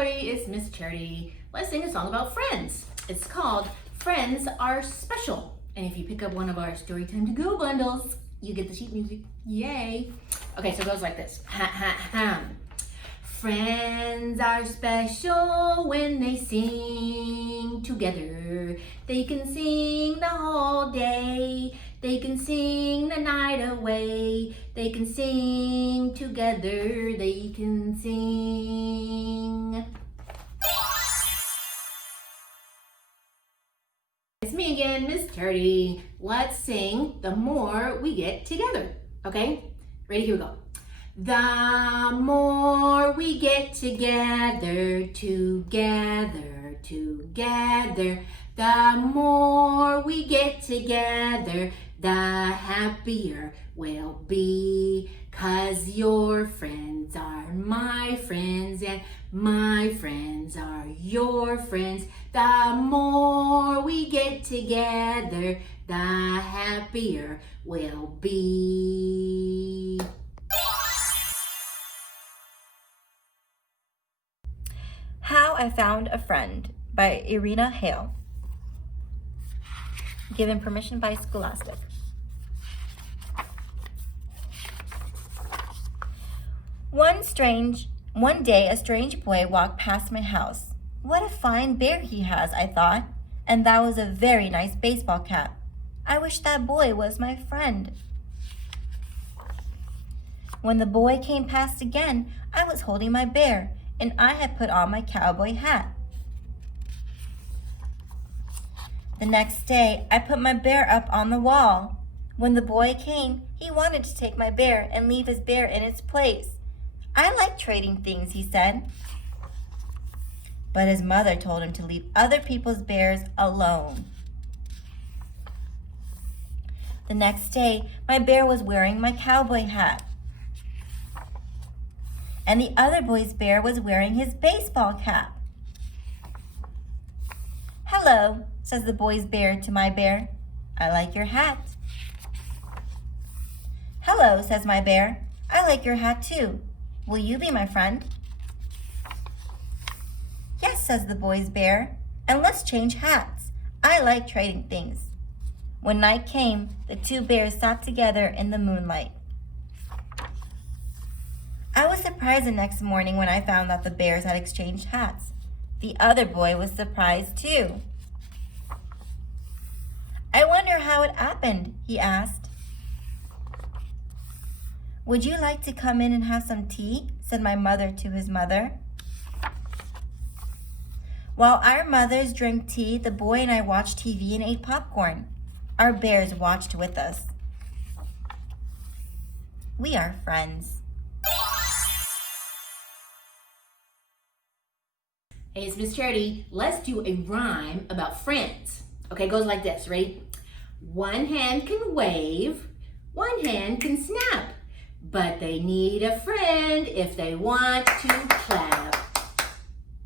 everybody, it's Miss Charity. Let's sing a song about friends. It's called Friends Are Special. And if you pick up one of our Storytime to Go bundles, you get the sheet music. Yay. Okay, so it goes like this. Ha ha ha. Friends are special when they sing together. They can sing the whole day. They can sing the night away. They can sing together. They can sing. It's me again, Miss Charity. Let's sing The More We Get Together. Okay? Ready? Here we go. The more we get together, together, together, the more we get together, the happier we'll be. 'Cause your friends are my friends and my friends are your friends. The more we get together, the happier we'll be. How I Found a Friend by Irina, Hale. Given permission by Scholastic. One day a strange boy walked past my house. What a fine bear he has, I thought, and that was a very nice baseball cap. I wish that boy was my friend. When the boy came past again, I was holding my bear, and I had put on my cowboy hat. The next day, I put my bear up on the wall. When the boy came, he wanted to take my bear and leave his bear in its place. I like trading things, he said. But his mother told him to leave other people's bears alone. The next day, my bear was wearing my cowboy hat. And the other boy's bear was wearing his baseball cap. Hello, says the boy's bear to my bear. I like your hat. Hello, says my bear. I like your hat too. Will you be my friend? Yes, says the boy's bear, and let's change hats. I like trading things. When night came, the two bears sat together in the moonlight. I was surprised the next morning when I found that the bears had exchanged hats. The other boy was surprised too. I wonder how it happened, he asked. Would you like to come in and have some tea? Said my mother to his mother. While our mothers drank tea, the boy and I watched TV and ate popcorn. Our bears watched with us. We are friends. Hey, it's Miss Charity. Let's do a rhyme about friends. Okay, it goes like this. Ready? One hand can wave, one hand can snap, but they need a friend if they want to clap.